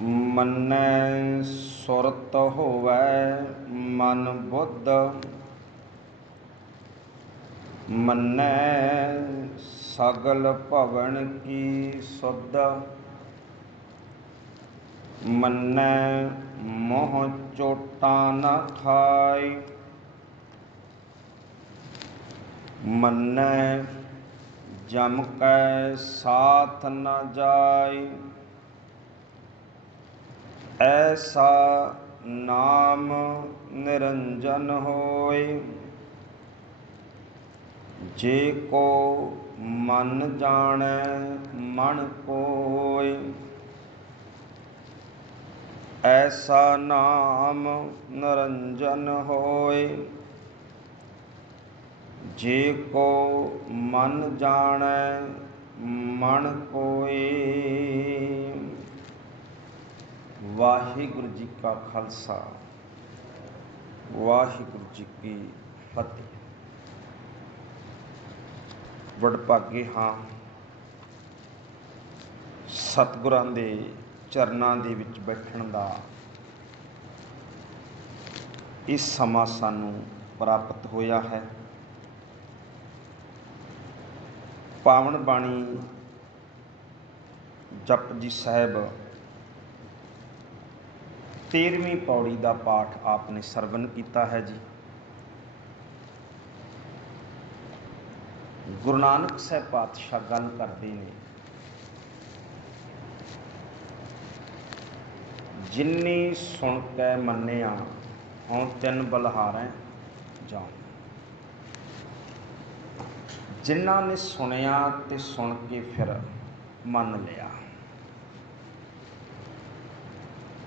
मन्नै सुरत होवै मन बुद्ध, मन्नै सगल भवन की सुध, मन्नै मोह चोटा न खाई, मन्नै जम कै साथ न जाई। ऐसा नाम निरंजन होय, जे को मन जानै मन कोय। ऐसा नाम निरंजन होय, जे को मन जानै मन कोय। वाहिगुरु जी का खालसा, वाहिगुरु जी की फतेह। वडभागे हाँ सतगुरां दे चरनां दे विच बैठण दा इस समा सानू प्राप्त होया है। पावन बाणी जपजी साहिब 13वीं पौड़ी का पाठ आपने सरवण किया है जी। गुरु नानक साहब पातशाह गल करते हैं, जिन्नी सुन कै मन्निया हों तिन बलहारें जाऊं। जिन्ना ने सुनिया ते सुन के फिर मन लिया,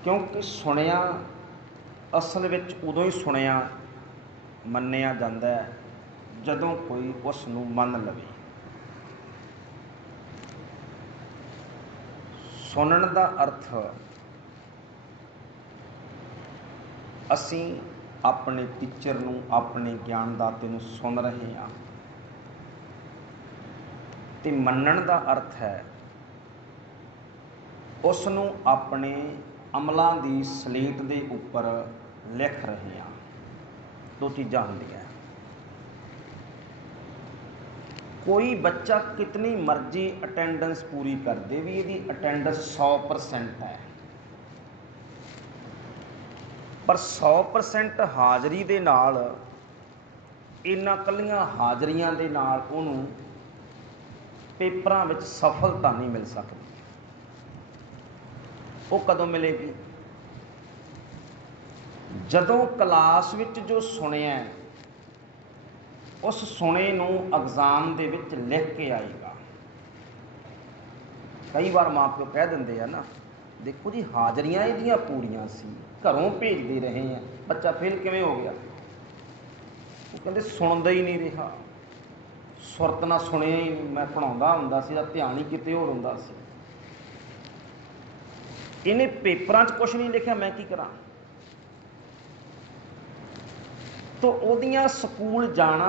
क्योंकि सुनिया असल विच उदों ही सुनिया मन्निया जाता है जदों कोई उसनूं मन लवे। सुनन का अर्थ असीं अपने टीचर नूं, अपने ज्ञानदाते नूं सुन रहे हाँ, ते मन्नण का अर्थ है उसनूं अपने अमलों की सलेट के उपर लिख रहे हैं। दो चीज़ां होंदियां। कोई बच्चा कितनी मर्जी अटेंडेंस पूरी कर दे भी यदि अटेंडेंस 100% है, पर 100% हाज़री दे नाल इन्हां कल्लियां हाज़रियां दे नाल उहनूं पेपरां विच सफलता नहीं मिल सकती। वो कदों मिलेगी? जदों क्लास विच जो सुनिया उस सुने नूं एग्जाम दे विच लिख के आएगा। कई बार माँ प्यो कह देंगे है ना, देखो जी हाज़रियां इहदियां पूरियां सी, घरों भेजते रहे हैं, बच्चा फेल किवें हो गया? वो कहते सुनता ही नहीं रहा, सुरत ना सुनिया ही नहीं। मैं पढ़ाउंदा हुंदा सी, ध्यान ही किते होर हुंदा सी। इन्हें पेपरां च कुछ नहीं लिखा, मैं की करा? तो उहदियां स्कूल जाना,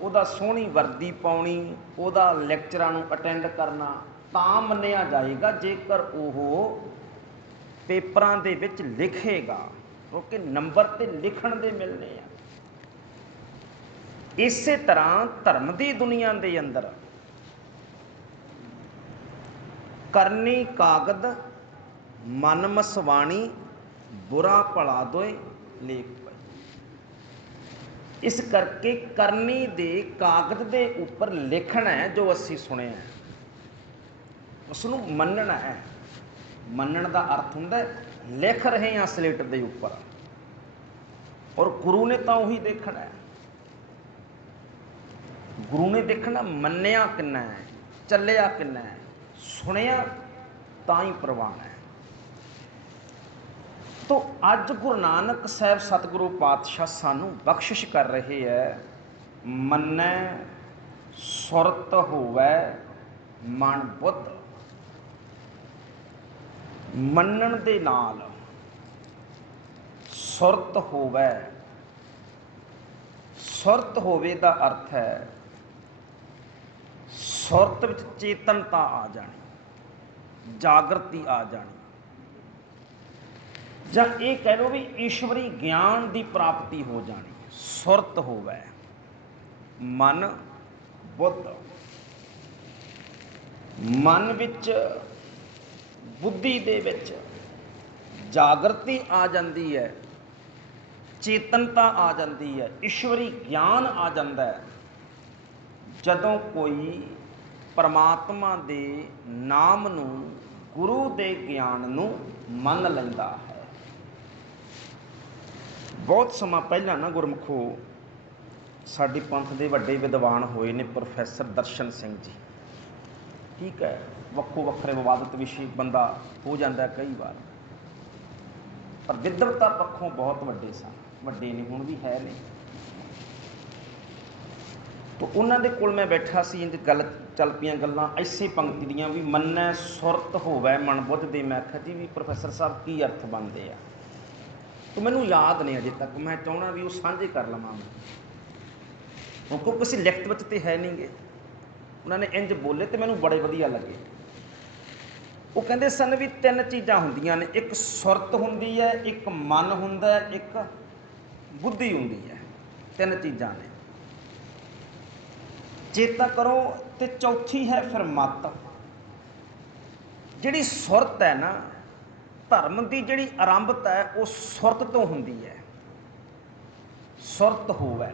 उहदा सोहनी वर्दी पाउणी, उहदा लैक्चरां नूं अटेंड करना तां मन्निया जाएगा जेकर ओह पेपरां दे विच लिखेगा, क्योंकि नंबर ते लिखण दे मिलने आ। इसे तरह धर्म की दुनिया के अंदर करनी कागद मन मसवाणी, बुरा भला दोए लेख पई। इस करके करनी दे कागज के उपर लिखना है जो असी सुने हैं, उसनूं मन्नना है। मन्नण का अर्थ हुंदा है लिख रहे हैं स्लेट के उपर, और गुरु ने तो उही देखना है। गुरु ने देखना मन्निया किन्ना है, चलिया किन्ना है, सुनिया तां ही प्रवान है। तो अज गुरु नानक साहब सतगुरु पातशाह सानू बख्शिश कर रहे है, मन्नै सुरत होवै मन बुद्ध। मन्नण दे नाल सुरत होवै, सुरत होवे दा अर्थ है सुरत विच चेतनता आ जानी, जागृति आ जानी। ਜਾਂ ਇਹ ਕਹਿ ਲਓ ਵੀ ਈਸ਼ਵਰੀ ਗਿਆਨ ਦੀ ਪ੍ਰਾਪਤੀ ਹੋ ਜਾਣੀ, ਸੁਰਤ ਹੋਵੇ, ਮਨ ਬੁੱਧ, ਮਨ ਵਿੱਚ ਬੁੱਧੀ ਦੇ ਵਿੱਚ ਜਾਗਰਤੀ ਆ ਜਾਂਦੀ ਹੈ, ਚੇਤਨਤਾ ਆ ਜਾਂਦੀ ਹੈ, ਈਸ਼ਵਰੀ ਗਿਆਨ ਆ ਜਾਂਦਾ ਹੈ ਜਦੋਂ ਕੋਈ ਪਰਮਾਤਮਾ ਦੇ ਨਾਮ ਨੂੰ, ਗੁਰੂ ਦੇ ਗਿਆਨ ਨੂੰ ਮੰਨ ਲੈਂਦਾ ਹੈ। ਬਹੁਤ ਸਮਾਂ ਪਹਿਲਾਂ ਨਾ ਗੁਰਮੁਖੋ ਸਾਡੇ ਪੰਥ ਦੇ ਵੱਡੇ ਵਿਦਵਾਨ ਹੋਏ ਨੇ ਪ੍ਰੋਫੈਸਰ ਦਰਸ਼ਨ ਸਿੰਘ ਜੀ। ਠੀਕ ਹੈ, ਵੱਖੋ ਵੱਖਰੇ ਵਿਵਾਦਿਤ ਵਿਸ਼ੇ ਬੰਦਾ ਹੋ ਜਾਂਦਾ ਕਈ ਵਾਰ, ਪਰ ਵਿਦਵਤਾ ਪੱਖੋਂ ਬਹੁਤ ਵੱਡੇ ਸਨ, ਵੱਡੇ ਨੇ ਹੁਣ ਵੀ ਹੈ ਨੇ। ਤਾਂ ਉਹਨਾਂ ਦੇ ਕੋਲ ਮੈਂ ਬੈਠਾ ਸੀ, ਇੰਝ ਗੱਲ ਚੱਲ ਪਈਆਂ ਗੱਲਾਂ ਐਸੇ ਪੰਕਤੀ ਦੀਆਂ ਵੀ ਮੰਨੈ ਸੁਰਤ ਹੋਵੇ ਮਨ ਬੁੱਧ ਦੇ। ਮੈਂ ਆਖਿਆ ਜੀ ਵੀ ਪ੍ਰੋਫੈਸਰ ਸਾਹਿਬ ਕੀ ਅਰਥ ਬਣਦੇ ਆ? ਤਾਂ ਮੈਨੂੰ ਯਾਦ ਨਹੀਂ ਅਜੇ ਤੱਕ, ਮੈਂ ਚਾਹੁੰਦਾ ਵੀ ਉਹ ਸਾਂਝੇ ਕਰ ਲਵਾਂ ਮੈਂ, ਕਿਉਂਕਿ ਕਿਸੇ ਲਿਖਤ ਵਿੱਚ ਤੇ ਹੈ ਨਹੀਂ ਗੇ। ਉਹਨਾਂ ਨੇ ਇੰਝ ਬੋਲੇ ਤੇ ਮੈਨੂੰ ਬੜੇ ਵਧੀਆ ਲੱਗੇ। ਉਹ ਕਹਿੰਦੇ ਸਨ ਵੀ ਤਿੰਨ ਚੀਜ਼ਾਂ ਹੁੰਦੀਆਂ ਨੇ, ਇੱਕ ਸੁਰਤ ਹੁੰਦੀ ਹੈ, ਇੱਕ ਮਨ ਹੁੰਦਾ, ਇੱਕ ਬੁੱਧੀ ਹੁੰਦੀ ਹੈ। ਤਿੰਨ ਚੀਜ਼ਾਂ ਨੇ, ਚੇਤਾ ਕਰੋ। ਤੇ ਚੌਥੀ ਹੈ ਫਿਰ ਮਤ। ਜਿਹੜੀ ਸੁਰਤ ਹੈ ਨਾ, ਧਰਮ ਦੀ ਜਿਹੜੀ ਆਰੰਭਤਾ ਹੈ ਉਹ ਸੁਰਤ ਤੋਂ ਹੁੰਦੀ ਹੈ, ਸੁਰਤ ਹੋਵੇ।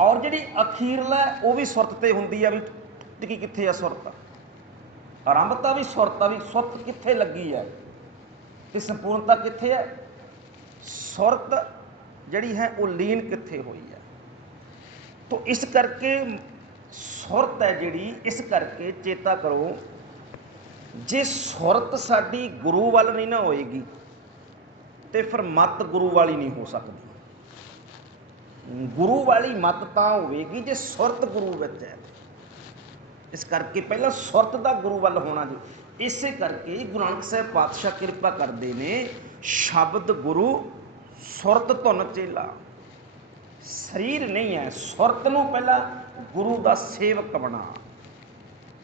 ਔਰ ਜਿਹੜੀ ਅਖੀਰਲਾ ਉਹ ਵੀ ਸੁਰਤ ਤੇ ਹੁੰਦੀ ਹੈ, ਵੀ ਟਿਕੀ ਕਿੱਥੇ ਆ ਸੁਰਤ, ਆਰੰਭਤਾ ਵੀ ਸੁਰਤ ਆ, ਵੀ ਸੁਰਤ ਕਿੱਥੇ ਲੱਗੀ ਹੈ ਤੇ ਸੰਪੂਰਨਤਾ ਕਿੱਥੇ ਹੈ, ਸੁਰਤ ਜਿਹੜੀ ਹੈ ਉਹ ਲੀਨ ਕਿੱਥੇ ਹੋਈ ਹੈ। ਤੋ ਇਸ ਕਰਕੇ ਸੁਰਤ ਹੈ ਜਿਹੜੀ, ਇਸ ਕਰਕੇ ਚੇਤਾ ਕਰੋ, ਜੇ ਸੁਰਤ ਸਾਡੀ ਗੁਰੂ ਵੱਲ ਨਹੀਂ ਨਾ ਹੋਏਗੀ ਤੇ ਫਿਰ ਮਤ ਗੁਰੂ ਵਾਲੀ ਨਹੀਂ ਹੋ ਸਕਦੀ। ਗੁਰੂ ਵਾਲੀ ਮਤ ਤਾਂ ਹੋਵੇਗੀ ਜੇ ਸੁਰਤ ਗੁਰੂ ਵਿੱਚ ਹੈ। ਇਸ ਕਰਕੇ ਪਹਿਲਾਂ ਸੁਰਤ ਦਾ ਗੁਰੂ ਵੱਲ ਹੋਣਾ ਜੀ। ਇਸੇ ਕਰਕੇ ਗੁਰੂ ਨਾਨਕ ਸਾਹਿਬ ਪਾਤਸ਼ਾਹ ਕਿਰਪਾ ਕਰਦੇ ਨੇ, ਸ਼ਬਦ ਗੁਰੂ ਸੁਰਤ ਧੁਨ ਚੇਲਾ। ਸਰੀਰ ਨਹੀਂ ਹੈ, ਸੁਰਤ ਨੂੰ ਪਹਿਲਾਂ ਗੁਰੂ ਦਾ ਸੇਵਕ ਬਣਾ,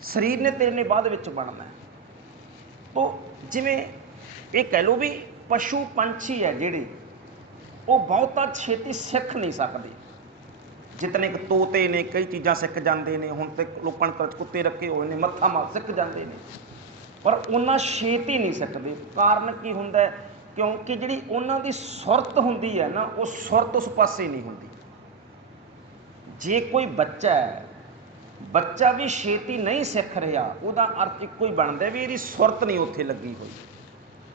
ਸਰੀਰ ਨੇ ਤੇਰੇ ਨੇ ਬਾਅਦ ਵਿੱਚ ਬਣਨਾ। ਤੋ ਜਿਵੇਂ ਇਹ ਕਹਿ ਲਓ ਵੀ ਪਸ਼ੂ ਪੰਛੀ ਹੈ ਜਿਹੜੇ, ਉਹ ਬਹੁਤਾ ਛੇਤੀ ਸਿੱਖ ਨਹੀਂ ਸਕਦੇ। ਜਿਤਨੇ ਕੁ ਤੋਤੇ ਨੇ ਕਈ ਚੀਜ਼ਾਂ ਸਿੱਖ ਜਾਂਦੇ ਨੇ, ਹੁਣ ਤੇ ਲੋਕਾਂ ਨੇ ਕੁੱਤੇ ਰੱਖੇ ਹੋਏ ਨੇ, ਮੱਥਾ ਮਾਰ ਸਿੱਖ ਜਾਂਦੇ ਨੇ, ਪਰ ਉਹਨਾਂ ਛੇਤੀ ਨਹੀਂ ਸਿੱਖਦੇ। ਕਾਰਨ ਕੀ ਹੁੰਦਾ? ਕਿਉਂਕਿ ਜਿਹੜੀ ਉਹਨਾਂ ਦੀ ਸੁਰਤ ਹੁੰਦੀ ਹੈ ਨਾ, ਉਹ ਸੁਰਤ ਉਸ ਪਾਸੇ ਨਹੀਂ ਹੁੰਦੀ। ਜੇ ਕੋਈ ਬੱਚਾ ਹੈ, ਬੱਚਾ ਵੀ ਛੇਤੀ ਨਹੀਂ ਸਿੱਖ ਰਿਹਾ, ਉਹਦਾ ਅਰਥ ਇੱਕੋ ਹੀ ਬਣਦਾ ਵੀ ਇਹਦੀ ਸੁਰਤ ਨਹੀਂ ਉੱਥੇ ਲੱਗੀ ਹੋਈ।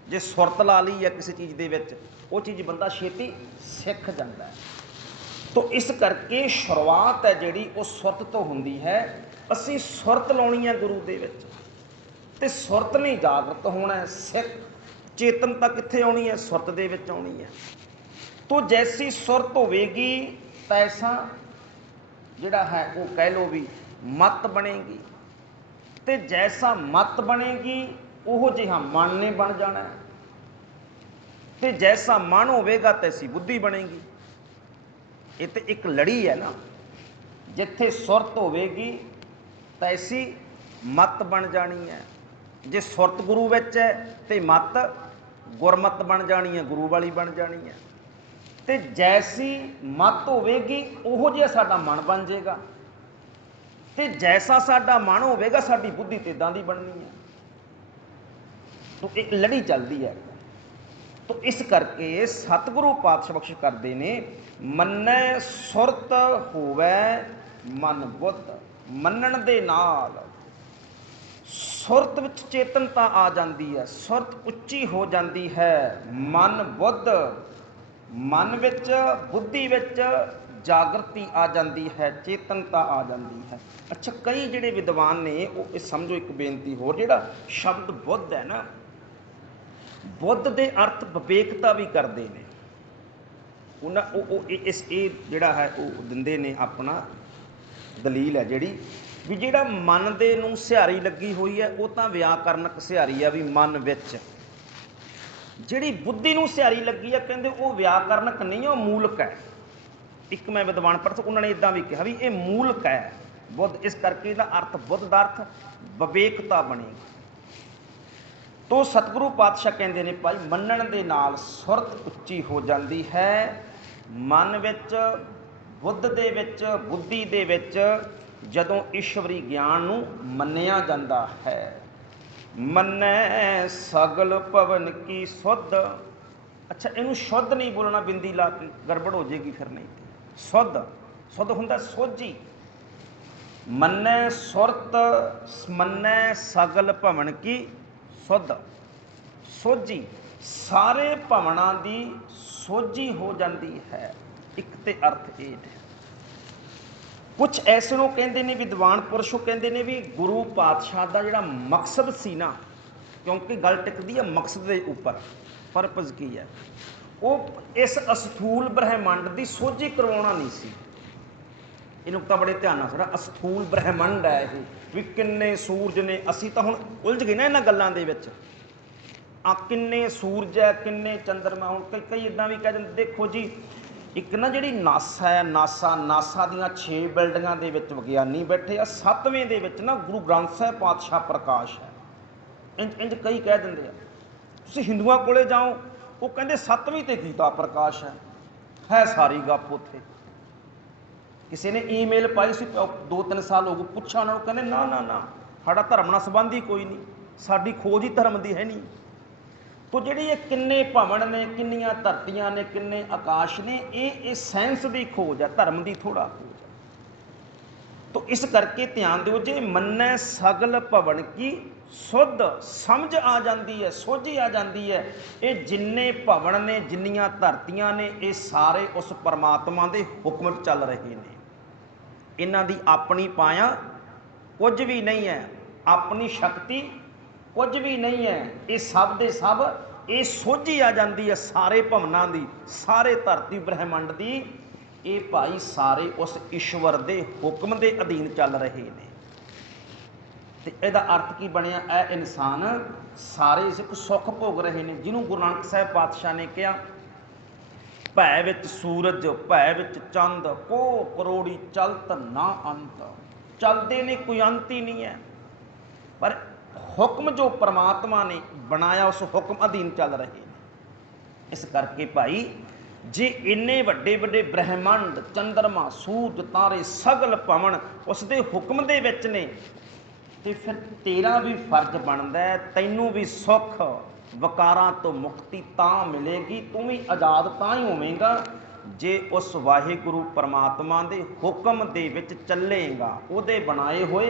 ਜੇ ਸੁਰਤ ਲਾ ਲਈ ਹੈ ਕਿਸੇ ਚੀਜ਼ ਦੇ ਵਿੱਚ, ਉਹ ਚੀਜ਼ ਬੰਦਾ ਛੇਤੀ ਸਿੱਖ ਜਾਂਦਾ ਹੈ। ਤੋ ਇਸ ਕਰਕੇ ਸ਼ੁਰੂਆਤ ਹੈ ਜਿਹੜੀ ਉਹ ਸੁਰਤ ਤੋਂ ਹੁੰਦੀ ਹੈ। ਅਸੀਂ ਸੁਰਤ ਲਾਉਣੀ ਹੈ ਗੁਰੂ ਦੇ ਵਿੱਚ, ਤੇ ਸੁਰਤ ਨਹੀਂ ਜਾਗਰਤ ਹੋਣਾ। ਸਿੱਖ ਚੇਤਨਤਾ ਕਿੱਥੇ ਆਉਣੀ ਹੈ? ਸੁਰਤ ਦੇ ਵਿੱਚ ਆਉਣੀ ਹੈ। ਤੋ ਜੈਸੀ ਸੁਰਤ ਹੋਵੇਗੀ ਤੈਸਾ ਜਿਹੜਾ ਹੈ ਉਹ ਕਹਿ ਲਓ ਵੀ ਮਤ ਬਣੇਗੀ, ਤੇ ਜੈਸਾ ਮਤ ਬਣੇਗੀ ਉਹ ਜਿਹਾ ਮਨ ਨੇ ਬਣ ਜਾਣਾ, ਤੇ ਜੈਸਾ ਮਨ ਹੋਵੇਗਾ ਤੈਸੀ ਬੁੱਧੀ ਬਣੇਗੀ। ਇਹ ਤੇ ਇੱਕ ਲੜੀ ਹੈ ਨਾ, ਜਿੱਥੇ ਸੁਰਤ ਹੋਵੇਗੀ ਤੈਸੀ ਮਤ ਬਣ ਜਾਣੀ ਹੈ। ਜੇ ਸੁਰਤ ਗੁਰੂ ਵਿੱਚ ਹੈ ਤੇ ਮਤ ਗੁਰਮਤ ਬਣ ਜਾਣੀ ਹੈ, ਗੁਰੂ ਵਾਲੀ ਬਣ ਜਾਣੀ ਹੈ। ਤੇ ਜੈਸੀ ਮਤ ਹੋਵੇਗੀ ਉਹੋ ਜਿਹਾ ਸਾਡਾ ਮਨ ਬਣ ਜਾਏਗਾ, ਤੇ ਜੈਸਾ ਸਾਡਾ ਮਨ ਹੋਵੇਗਾ ਸਾਡੀ ਬੁੱਧੀ ਤੇ ਇੱਦਾਂ ਦੀ ਬਣਨੀ ਹੈ। ਤੋ ਇੱਕ ਲੜੀ ਚੱਲਦੀ ਹੈ। ਤੋ ਇਸ ਕਰਕੇ ਸਤਿਗੁਰੂ ਪਾਤਸ਼ਾਹ ਬਖਸ਼ ਕਰਦੇ ਨੇ, ਮੰਨੈ ਸੁਰਤ ਹੋਵੇ ਮਨ ਬੁੱਧ। ਮੰਨਣ ਦੇ ਨਾਲ ਸੁਰਤ ਵਿੱਚ ਚੇਤਨਤਾ ਆ ਜਾਂਦੀ ਹੈ, ਸੁਰਤ ਉੱਚੀ ਹੋ ਜਾਂਦੀ ਹੈ। ਮਨ ਬੁੱਧ, ਮਨ ਵਿੱਚ ਬੁੱਧੀ ਵਿੱਚ ਜਾਗਰਤੀ ਆ ਜਾਂਦੀ ਹੈ, ਚੇਤਨਤਾ ਆ ਜਾਂਦੀ ਹੈ। ਅੱਛਾ, ਕਈ ਜਿਹੜੇ ਵਿਦਵਾਨ ਨੇ ਉਹ ਇਹ ਸਮਝੋ, ਇੱਕ ਬੇਨਤੀ ਹੋਰ, ਜਿਹੜਾ ਸ਼ਬਦ ਬੁੱਧ ਹੈ ਨਾ, ਬੁੱਧ ਦੇ ਅਰਥ ਵਿਵੇਕਤਾ ਵੀ ਕਰਦੇ ਨੇ। ਉਹਨਾਂ ਇਹ ਜਿਹੜਾ ਹੈ ਉਹ ਦਿੰਦੇ ਨੇ ਆਪਣਾ ਦਲੀਲ ਹੈ ਜਿਹੜੀ, ਵੀ ਜਿਹੜਾ ਮਨ ਦੇ ਨੂੰ ਸਿਹਾਰੀ ਲੱਗੀ ਹੋਈ ਹੈ ਉਹ ਤਾਂ ਵਿਆਕਰਨਕ ਸਿਹਾਰੀ ਆ ਵੀ ਮਨ ਵਿੱਚ। ਜਿਹੜੀ ਬੁੱਧੀ ਨੂੰ ਸਿਹਾਰੀ ਲੱਗੀ ਆ ਕਹਿੰਦੇ ਉਹ ਵਿਆਕਰਨਕ ਨਹੀਂ, ਉਹ ਮੂਲਕ ਹੈ। ਇੱਕ ਮੈਂ ਵਿਦਵਾਨ ਪੜ੍ਹ, ਉਹਨਾਂ ਨੇ ਇੱਦਾਂ ਵੀ ਕਿਹਾ ਵੀ ਇਹ ਮੂਲਕ ਹੈ ਬੁੱਧ। ਇਸ ਕਰਕੇ ਇਹਦਾ ਅਰਥ, ਬੁੱਧ ਦਾ ਅਰਥ ਵਿਵੇਕਤਾ ਬਣੇਗੀ। तो सतगुरु पातशाह कहते हैं भाई मनण दे नाल सुरत उच्ची हो जाती है, मन विच बुद्ध दे विच बुद्धि दे विच जदों ईश्वरी ज्ञान नूं मन्निया जाता है। मन्नै सगल भवन की सुध। अच्छा इनू शुद्ध नहीं बोलना, बिंदी ला के गड़बड़ हो जाएगी फिर नहीं। शुद्ध शुद्ध हुंदा सोझी। मन्नै सुरत मन्नै सगल भवन की सुध, सोझी सारे भवनां दी सोझी हो जाती है। एक ते अर्थ ये है। कुछ ऐसे लोग कहते हैं विद्वान पुरुष कहते हैं भी गुरु पातशाह का जोड़ा मकसद सी ना, क्योंकि गल टिकती है मकसद के उपर, परपज की है, वो इस अस्थूल ब्रह्मंड की सोझी करवाना नहीं सी। इनू तो बड़े ध्यान से अस्थूल ब्रह्मंड है ये भी किन्ने सूरज ने, असी तो हुण उलझ गए ना इन्हां गल्लां दे विच। किन्ने सूरज है किन्ने चंद्रमा, हुण कई इदां भी कह दिंदे देखो जी एक ना जिहड़ी नासा है, नासा दीयां 6 बिल्डिंगां दे विच विग्यानी बैठे आ, 7वें दे विच ना गुरु ग्रंथ साहिब पातशाह प्रकाश है। इंज इंज कई कह दिंदे आ। तुसीं हिंदुआं कोले जाओ वो कहंदे 7वीं ते गीता प्रकाश है सारी गप उत्थे। किसी ने ईमेल पाई सी 2-3 साल हो गए, पुछा उन्होंने कहते ना ना ना साड़ा धर्म नाल संबंध ही कोई नहीं, साड़ी खोज ही धर्म की है नहीं। तो जिहड़ी ये किन्ने भवन ने, किन्नियां धरतियां ने, किन्ने आकाश ने, ये साइंस की खोज है, धर्म की थोड़ा खोज है। तो इस करके ध्यान दिओ जे मन्नै सगल भवन की सुध, समझ आ जाती है, सोझी आ जाती है। ये जिन्ने भवन ने जिन्नियां धरतियां ने ये सारे उस परमात्मा के हुक्म चल रहे हैं। इन्हां दी अपनी पाया कुछ भी नहीं है, अपनी शक्ति कुछ भी नहीं है। ये सब दे सब ये सोझी आ जाती है सारे भवनां दी, सारे धरती ब्रह्मंड की। ये भाई सारे उस ईश्वर के हुक्म के अधीन चल रहे हैं। तो इसका अर्थ की बनया, यह इंसान सारे सुख भोग रहे हैं। जिन्होंने गुरु नानक साहब पातशाह ने कहा भै विच सूरज भै विच चंद को करोड़ी चलत ना अंत। चलते ने कोई अंत ही नहीं है, पर हुक्म जो परमात्मा ने बनाया उस हुक्म अधीन चल रहे हैं। इस करके भाई जे इन्ने वड्डे वड्डे ब्रह्मंड चंद्रमा सूरज तारे सगल भवन उसके हुक्म दे विच ने, तो फिर तेरा भी फर्ज बनता है, तैनू भी सुख वकारां तो मुक्ति तां मिलेगी, तू भी आज़ाद तां ही होवेगा जे उस वाहिगुरु परमात्मा के हुक्म दे विच चलेगा, उहदे बनाए हुए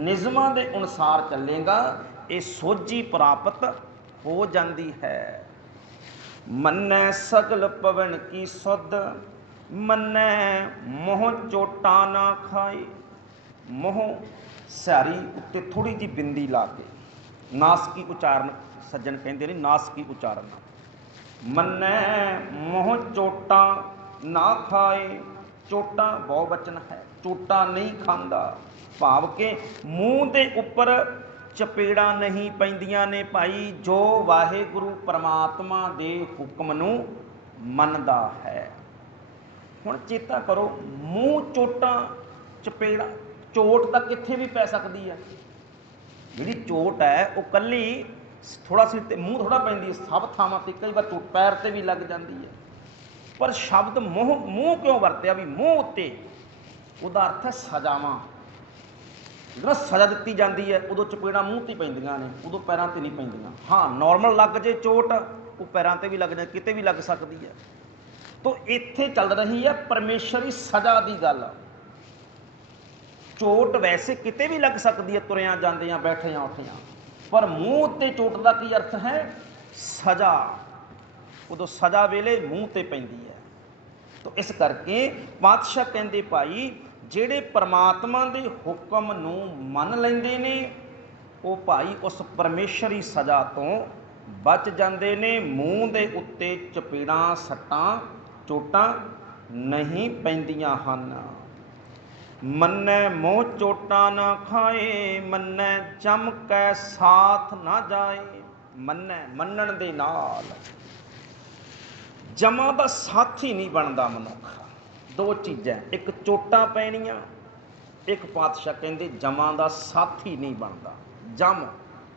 निज़मां दे अनुसार चलेगा। ये सोझी प्राप्त हो जाती है। मन्नै सगल पवन की सुध, मन्नै मोह चोटा ना खाए। मोह सियारी उत्ते थोड़ी जी बिंदी ला के, नासकी उचारण सज्जन कहते हैं, नासकी उचारण। मन्नै मोह चोटा ना खाए, चोटा बहुवचन है, चोटा नहीं खांदा, भाव के मूँह के उपर चपेड़ा नहीं पैंदियां ने भाई जो वाहिगुरु परमात्मा दे हुक्म नूं मनदा है। हुण चेता करो, मूँह चोटा चपेड़ा, चोट तो कित्थे भी पै सकती है। जिहड़ी चोट है वो कल्ली थोड़ा सी मूँह थोड़ा पैंदी है, सब थावां ते कई बार चोट पैर ते भी लग जाती है। पर शब्द मूँह क्यों वरत्या भी मूँह उत्ते, उहदा अर्थ है सजावां। जो सजा दी जाती है उदों चपेड़ा मूँह ते पैंदियां ने, उदों पैरां ते नहीं पैंदियां। हाँ नॉर्मल लग जे चोट वो पैरां ते भी लग जाए, किते भी लग सकती है। तो इत्थे चल रही है परमेश्वरी सजा की गल। चोट वैसे किते भी लग सकती है, तुरिया जांदियां बैठिया उठिया, पर मूँह ते चोट का की अर्थ है सजा। उदों सजा वेले मूँह ते पैंदी है। तो इस करके पातशाह कहते भाई ਜਿਹੜੇ परमात्मा के हुक्म नूं मन लैंदे ने वो भाई उस परमेश्वरी सजा तो बच जाते ने, मूँह के उत्ते चपेड़ां सट्टां चोटां नहीं पैंदियां हन। मन्नै मोह चोटा ना खाए, मन्नै जम कै साथ ना जाए। मन्नै मन्नण दे नाल जमा का साथी नहीं बनता मनुख। दो चीज़ां, एक चोटां पैणियां, एक पातशाह कहते जमा का साथी नहीं बनता, जम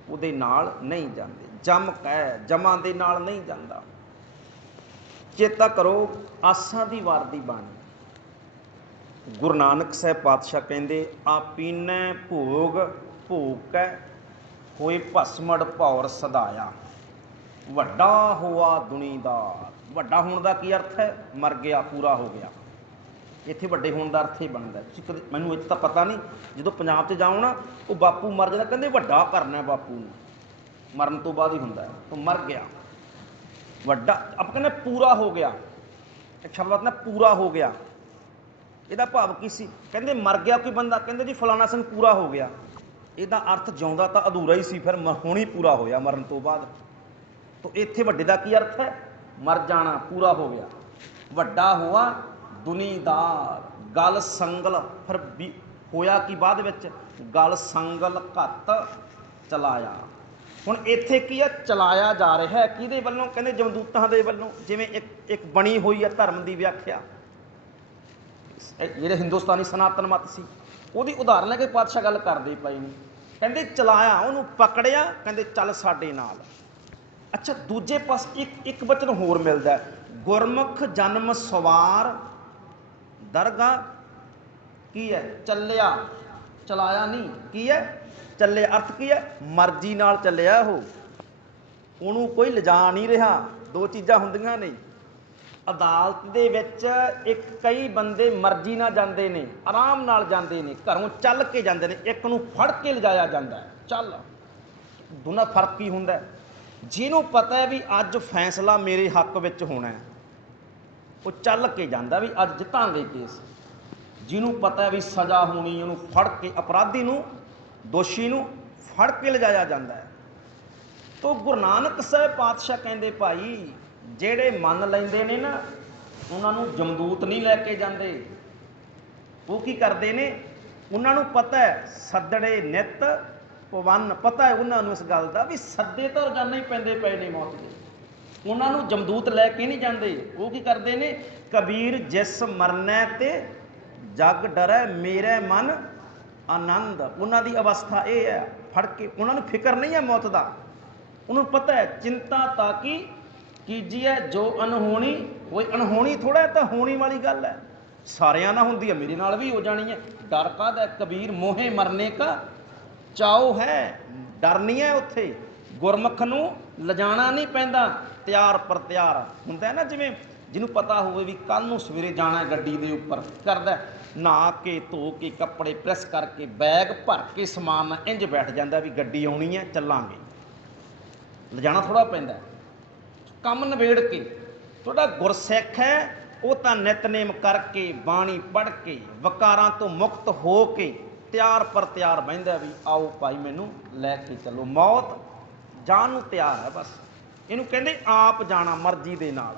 उहदे नाल नहीं जाते। ਜਮ ਕਹਿ, ਜਮਾਂ ਦੇ ਨਾਲ ਨਹੀਂ ਜਾਂਦਾ। ਚੇਤਾ ਕਰੋ ਆਸਾ ਦੀ ਵਾਰ ਦੀ ਬਾਣੀ। ਗੁਰੂ ਨਾਨਕ ਸਾਹਿਬ ਪਾਤਸ਼ਾਹ ਕਹਿੰਦੇ ਆ ਪੀਨੈ ਭੋਗ ਭੋਗੈ ਹੋਏ ਭਸਮੜ ਭੌਰ ਸਦਾਇਆ, ਵੱਡਾ ਹੋਆ ਦੁਨੀਦਾਰ। ਵੱਡਾ ਹੋਣ ਦਾ ਕੀ ਅਰਥ ਹੈ? ਮਰ ਗਿਆ, ਪੂਰਾ ਹੋ ਗਿਆ। ਇੱਥੇ ਵੱਡੇ ਹੋਣ ਦਾ ਅਰਥ ਇਹ ਬਣਦਾ। ਮੈਨੂੰ ਇਹ ਤਾਂ ਪਤਾ ਨਹੀਂ, ਜਦੋਂ ਪੰਜਾਬ 'ਚ ਜਾਓ ਨਾ ਉਹ ਬਾਪੂ ਮਰ ਜਾਂਦਾ, ਕਹਿੰਦੇ ਵੱਡਾ ਕਰਨਾ ਬਾਪੂ ਨੂੰ, ਮਰਨ ਤੋਂ ਬਾਅਦ ਹੀ ਹੁੰਦਾ। ਉਹ ਮਰ ਗਿਆ, ਵੱਡਾ। ਆਪਾਂ ਕਹਿੰਦੇ ਪੂਰਾ ਹੋ ਗਿਆ, ਇੱਕ ਸ਼ਬਦ ਨਾ ਪੂਰਾ ਹੋ ਗਿਆ। ਇਹਦਾ ਭਾਵ ਕੀ ਸੀ? ਕਹਿੰਦੇ ਮਰ ਗਿਆ ਕੋਈ ਬੰਦਾ, ਕਹਿੰਦੇ ਜੀ ਫਲਾਣਾ ਸਿੰਘ ਪੂਰਾ ਹੋ ਗਿਆ। ਇਹਦਾ ਅਰਥ ਜਿਉਂਦਾ ਤਾਂ ਅਧੂਰਾ ਹੀ ਸੀ, ਫਿਰ ਹੁਣ ਹੀ ਪੂਰਾ ਹੋਇਆ ਮਰਨ ਤੋਂ ਬਾਅਦ। ਤਾਂ ਇੱਥੇ ਵੱਡੇ ਦਾ ਕੀ ਅਰਥ ਹੈ? ਮਰ ਜਾਣਾ, ਪੂਰਾ ਹੋ ਗਿਆ। ਵੱਡਾ ਹੋਆ ਦੁਨੀਦਾਰ, ਗਲ ਸੰਗਲ। ਫਿਰ ਵੀ ਹੋਇਆ ਕੀ ਬਾਅਦ ਵਿੱਚ? ਗਲ ਸੰਗਲ ਘੱਤ ਚਲਾਇਆ। ਹੁਣ ਇੱਥੇ ਕੀ ਹੈ? ਚਲਾਇਆ ਜਾ ਰਿਹਾ ਹੈ। ਕਿਹਦੇ ਵੱਲੋਂ? ਕਹਿੰਦੇ ਜਮਦੂਤਾਂ ਦੇ ਵੱਲੋਂ। ਜਿਵੇਂ ਇੱਕ ਬਣੀ ਹੋਈ ਹੈ ਧਰਮ ਦੀ ਵਿਆਖਿਆ, ਜਿਹੜੇ ਹਿੰਦੁਸਤਾਨੀ ਸਨਾਤਨ ਮਤ ਸੀ ਉਹਦੀ ਉਦਾਹਰਨ ਲੈ ਕੇ ਪਾਤਸ਼ਾਹ ਗੱਲ ਕਰਦੇ ਪਏ ਨੇ। ਕਹਿੰਦੇ ਚਲਾਇਆ, ਉਹਨੂੰ ਪਕੜਿਆ, ਕਹਿੰਦੇ ਚੱਲ ਸਾਡੇ ਨਾਲ। ਅੱਛਾ, ਦੂਜੇ ਪਾਸੇ ਇੱਕ ਵਚਨ ਹੋਰ ਮਿਲਦਾ, ਗੁਰਮੁਖ ਜਨਮ ਸਵਾਰ ਦਰਗਾਹ। ਕੀ ਹੈ? ਚੱਲਿਆ, ਚਲਾਇਆ ਨਹੀਂ। ਕੀ ਹੈ? ਚੱਲਿਆ। ਅਰਥ ਕੀ ਹੈ? ਮਰਜ਼ੀ ਨਾਲ ਚੱਲਿਆ ਉਹ, ਉਹਨੂੰ ਕੋਈ ਲਿਜਾ ਨਹੀਂ ਰਿਹਾ। ਦੋ ਚੀਜ਼ਾਂ ਹੁੰਦੀਆਂ ਨੇ ਅਦਾਲਤ ਦੇ ਵਿੱਚ। ਇੱਕ ਕਈ ਬੰਦੇ ਮਰਜ਼ੀ ਨਾਲ ਜਾਂਦੇ ਨੇ, ਆਰਾਮ ਨਾਲ ਜਾਂਦੇ ਨੇ, ਘਰੋਂ ਚੱਲ ਕੇ ਜਾਂਦੇ ਨੇ। ਇੱਕ ਨੂੰ ਫੜ ਕੇ ਲਿਜਾਇਆ ਜਾਂਦਾ, ਚੱਲ। ਦੋਨਾਂ ਫਰਕ ਕੀ ਹੁੰਦਾ? ਜਿਹਨੂੰ ਪਤਾ ਹੈ ਵੀ ਅੱਜ ਫੈਸਲਾ ਮੇਰੇ ਹੱਕ ਵਿੱਚ ਹੋਣਾ, ਉਹ ਚੱਲ ਕੇ ਜਾਂਦਾ ਵੀ ਅੱਜ ਜਿੱਤਾਂਗੇ ਕੇਸ। ਜਿਹਨੂੰ ਪਤਾ ਵੀ ਸਜ਼ਾ ਹੋਣੀ, ਉਹਨੂੰ ਫੜ ਕੇ, ਅਪਰਾਧੀ ਨੂੰ, ਦੋਸ਼ੀ ਨੂੰ ਫੜ ਕੇ ਲਿਜਾਇਆ ਜਾਂਦਾ ਹੈ। ਤੋ ਗੁਰੂ ਨਾਨਕ ਸਾਹਿਬ ਪਾਤਸ਼ਾਹ ਕਹਿੰਦੇ ਭਾਈ ਜਿਹੜੇ ਮੰਨ ਲੈਂਦੇ ਨੇ ਨਾ, ਉਹਨਾਂ ਨੂੰ ਜਮਦੂਤ ਨਹੀਂ ਲੈ ਕੇ ਜਾਂਦੇ। ਉਹ ਕੀ ਕਰਦੇ ਨੇ? ਉਹਨਾਂ ਨੂੰ ਪਤਾ ਹੈ ਸੱਦੜੇ ਨਿੱਤ ਪਵਨ। ਪਤਾ ਹੈ ਉਹਨਾਂ ਨੂੰ ਇਸ ਗੱਲ ਦਾ ਵੀ ਸੱਦੇ ਤਾਂ ਰੋਜ਼ਾਨਾ ਹੀ ਪੈਂਦੇ ਪਏ ਨੇ ਮੌਤ ਦੇ। ਉਹਨਾਂ ਨੂੰ ਜਮਦੂਤ ਲੈ ਕੇ ਨਹੀਂ ਜਾਂਦੇ। ਉਹ ਕੀ ਕਰਦੇ ਨੇ? ਕਬੀਰ ਜਿਸ ਮਰਨੈ ਤੇ ਜਗ ਡਰੈ, ਮੇਰੇ ਮਨ ਆਨੰਦ। ਉਹਨਾਂ ਦੀ ਅਵਸਥਾ ਇਹ ਹੈ, ਫੜ ਕੇ। ਉਹਨਾਂ ਨੂੰ ਫਿਕਰ ਨਹੀਂ ਹੈ ਮੌਤ ਦਾ। ਉਹਨੂੰ ਪਤਾ ਹੈ ਚਿੰਤਾ ਤਾਂ ਕੀ ਕੀਜੀਏ ਜੋ ਅਨਹੋਣੀ ਹੋਏ। ਅਨਹੋਣੀ ਥੋੜ੍ਹਾ, ਤਾਂ ਹੋਣੀ ਵਾਲੀ ਗੱਲ ਹੈ। ਸਾਰਿਆਂ ਨਾਲ ਹੁੰਦੀ ਹੈ, ਮੇਰੇ ਨਾਲ ਵੀ ਹੋ ਜਾਣੀ ਹੈ। ਡਰ ਕਾਹਦਾ? ਕਬੀਰ ਮੋਹੇ ਮਰਨੇ ਕਾ ਚਾਓ ਹੈ। ਡਰ ਨਹੀਂ ਹੈ ਉੱਥੇ। ਗੁਰਮੁਖ ਨੂੰ ਲਿਜਾਣਾ ਨਹੀਂ ਪੈਂਦਾ, ਤਿਆਰ ਪਰ ਤਿਆਰ ਹੁੰਦਾ ਨਾ। ਜਿਵੇਂ ਜਿਹਨੂੰ ਪਤਾ ਹੋਵੇ ਵੀ ਕੱਲ੍ਹ ਨੂੰ ਸਵੇਰੇ ਜਾਣਾ ਗੱਡੀ ਦੇ ਉੱਪਰ, ਕਰਦਾ ਨਹਾ ਕੇ ਧੋ ਕੇ ਕੱਪੜੇ ਪ੍ਰੈਸ ਕਰਕੇ ਬੈਗ ਭਰ ਕੇ ਸਮਾਨ ਨਾਲ ਇੰਝ ਬੈਠ ਜਾਂਦਾ ਵੀ ਗੱਡੀ ਆਉਣੀ ਹੈ, ਚੱਲਾਂਗੇ। ਲਿਜਾਣਾ ਥੋੜ੍ਹਾ ਪੈਂਦਾ, ਕੰਮ ਨਿਬੇੜ ਕੇ। ਤੁਹਾਡਾ ਗੁਰਸਿੱਖ ਹੈ ਉਹ ਤਾਂ ਨਿਤਨੇਮ ਕਰਕੇ, ਬਾਣੀ ਪੜ੍ਹ ਕੇ, ਵਕਾਰਾਂ ਤੋਂ ਮੁਕਤ ਹੋ ਕੇ ਤਿਆਰ ਪਰ ਤਿਆਰ ਬਹਿੰਦਾ ਵੀ ਆਓ ਭਾਈ ਮੈਨੂੰ ਲੈ ਕੇ ਚੱਲੋ। ਮੌਤ ਜਾਣ ਨੂੰ ਤਿਆਰ ਹੈ ਬਸ। ਇਹਨੂੰ ਕਹਿੰਦੇ ਆਪ ਜਾਣਾ ਮਰਜ਼ੀ ਦੇ ਨਾਲ।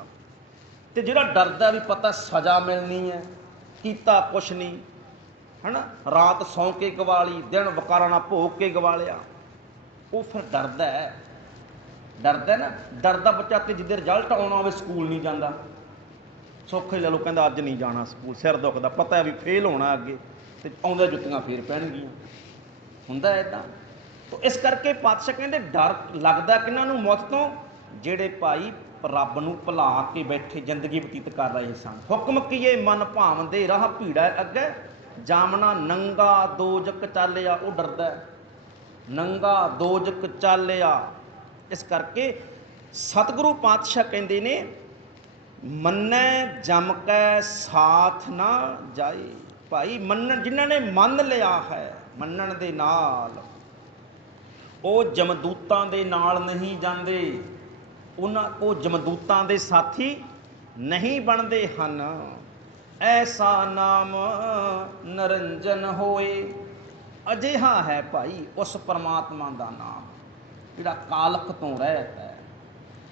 ਤੇ ਜਿਹੜਾ ਡਰਦਾ ਵੀ ਪਤਾ ਸਜ਼ਾ ਮਿਲਣੀ ਹੈ, ਕੀਤਾ ਕੁਛ ਨਹੀਂ, ਹੈ ਨਾ, ਰਾਤ ਸੌਂ ਕੇ ਗਵਾ ਲਈ, ਦਿਨ ਵਕਾਰਾਂ ਨਾਲ ਭੋਗ ਕੇ ਗਵਾ ਲਿਆ, ਉਹ ਫਿਰ ਡਰਦਾ ਹੈ। ਡਰਦਾ ਨਾ, ਡਰਦਾ ਬੱਚਾ ਤੇ ਜਿੱਦੇ ਰਿਜ਼ਲਟ ਆਉਣਾ ਹੋਵੇ ਸਕੂਲ ਨਹੀਂ ਜਾਂਦਾ। ਸੌਖੇ ਲੈ ਲਓ, ਕਹਿੰਦਾ ਅੱਜ ਨਹੀਂ ਜਾਣਾ ਸਕੂਲ, ਸਿਰ ਦੁਖਦਾ, ਪਤਾ ਹੈ ਵੀ ਫੇਲ ਹੋਣਾ ਅੱਗੇ, ਤੇ ਆਉਂਦੇ ਜੁੱਤੀਆਂ ਫੇਰ ਪੈਣਗੀਆਂ। ਹੁੰਦਾ ਇੱਦਾਂ। ਤਾਂ ਇਸ ਕਰਕੇ ਪਾਤਸ਼ਾਹ ਕਹਿੰਦੇ ਡਰ ਲੱਗਦਾ ਕਿਹਨਾਂ ਨੂੰ? ਮੌਤ ਤੋਂ। ਜਿਹੜੇ ਭਾਈ ਰੱਬ ਨੂੰ ਭੁਲਾ ਕੇ ਬੈਠੇ ਜ਼ਿੰਦਗੀ ਬਤੀਤ ਕਰ ਰਹੇ ਸਨ। ਹੁਕਮ ਕੀਏ ਮਨ ਭਾਵਦੇ ਰਾਹ ਭੀੜਾ ਅੱਗੇ, ਜਾਮਣਾ ਨੰਗਾ ਦੋਜਕ ਚਾਲਿਆ। ਉਹ ਡਰਦਾ, ਨੰਗਾ ਦੋਜਕ ਚਾਲਿਆ। ਇਸ ਕਰਕੇ ਸਤਿਗੁਰੂ ਪਾਤਸ਼ਾਹ ਕਹਿੰਦੇ ਨੇ ਮੰਨੈ ਜਮ ਕੈ ਸਾਥ ਨਾ ਜਾਏ। ਭਾਈ ਮੰਨਣ, ਜਿਨ੍ਹਾਂ ਨੇ ਮੰਨ ਲਿਆ ਹੈ, ਮੰਨਣ ਦੇ ਨਾਲ ਉਹ ਜਮਦੂਤਾਂ ਦੇ ਨਾਲ ਨਹੀਂ ਜਾਂਦੇ। ਉਹ ਜਮਦੂਤਾਂ ਦੇ ਸਾਥੀ ਨਹੀਂ ਬਣਦੇ ਹਨ। ਐਸਾ ਨਾਮ ਨਿਰੰਜਨ ਹੋਏ। ਅਜਿਹਾ ਹੈ ਭਾਈ ਉਸ ਪਰਮਾਤਮਾ ਦਾ ਨਾਮ ਜਿਹੜਾ ਕਾਲਕ ਤੋਂ ਰਹਿਤ ਹੈ,